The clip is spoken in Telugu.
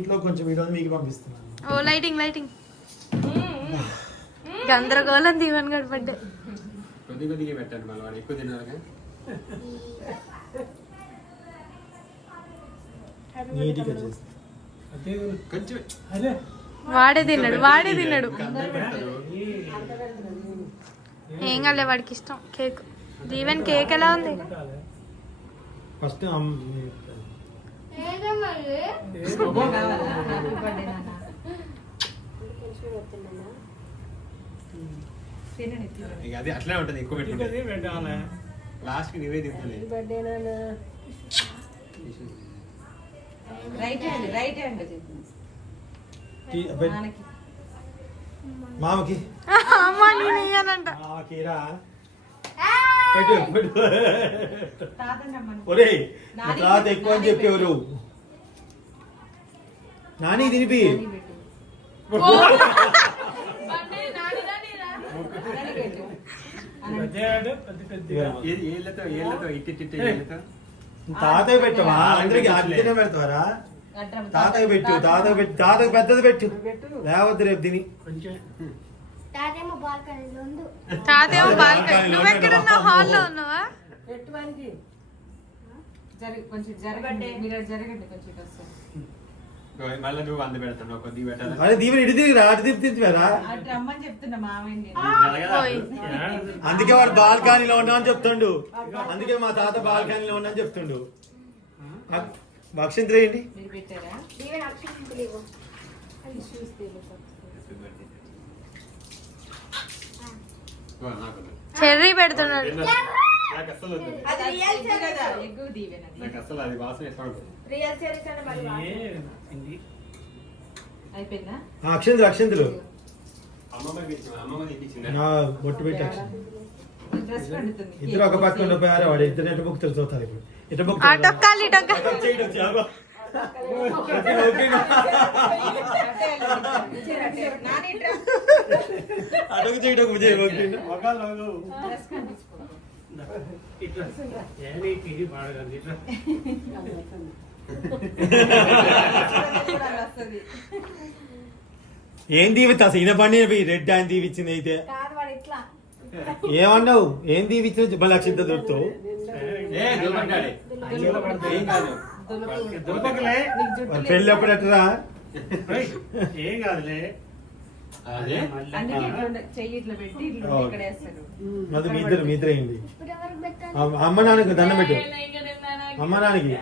ఇంట్లో కొంచెం వీడియో మీకు పంపిస్తున్నాను. ఓ లైటింగ్ గందరగోళం దీవెన్ గడపడ్డే కొద్దిగా పెట్టండి మళ్ళీ వాడు ఎక్కువ తిన్నారుగా నీట్గా చేస్తా. కొంచెం వాడే తిన్నాడు ఏం కాలే వాడికి ఇష్టం కేక్. దీవెన్ కేక్ ఎలా ఉంది? ఫస్ట్ ఇక అది అట్లనే ఉంటుంది ఎక్కువ పెట్టుకుంటే లాస్ట్ కి నువ్వే తింటుంది మామకి మామకిరా ఒరే తాత ఎక్కువ అని చెప్పేవారు. నాని తినిపి తాతయ్య పెట్టవా? అందరికి అద్దెనే పెడతావరా? తాతయ్య పెట్టు తాతకు పెద్దది పెట్టు లేవద్దు రేపు తిని. తాతేమో బాల్కనీ. నువ్వు ఎక్కడున్నా? హాల్లో ఉన్నావా? మళ్ళీ నువ్వు అందు పెడతావు కొద్దిగా పెట్టాలి. అదే దీవెని ఇటు తిరిగిరా అటు తిప్పిరా. అందుకే వాడు బాల్కనీలో ఉన్నా అని చెప్తుండు. అందుకే మా తాత బాల్కనీలో ఉన్నా అని చెప్తుండు. అక్షంతలు ఏంటి? చెర్రీ పెడుతున్నాడు. అక్షంతలు బొట్టు పెట్టి ఇద్దరు ఒక పక్క ఉండిపోయారు. వాడు ఇద్దరు ఎటు బుక్తారు చూస్తారు. ఇప్పుడు ఇటు బుక్ అటొక చేయటం ఏం దీవిత ఈయన పండి రెడ్ ఆయన దీవిచ్చింది. అయితే ఏమన్నావు? ఏం దీవిచ్చిన మళ్ళీ అక్షింత దొరుకుతావు. పెళ్ళి ఎప్పుడు ఎట్టరా? ఏం కాదులే అది మీ ఇద్దరు అయింది. అమ్మ నాన్నకి దండం పెట్టు. అమ్మ నాన్నకి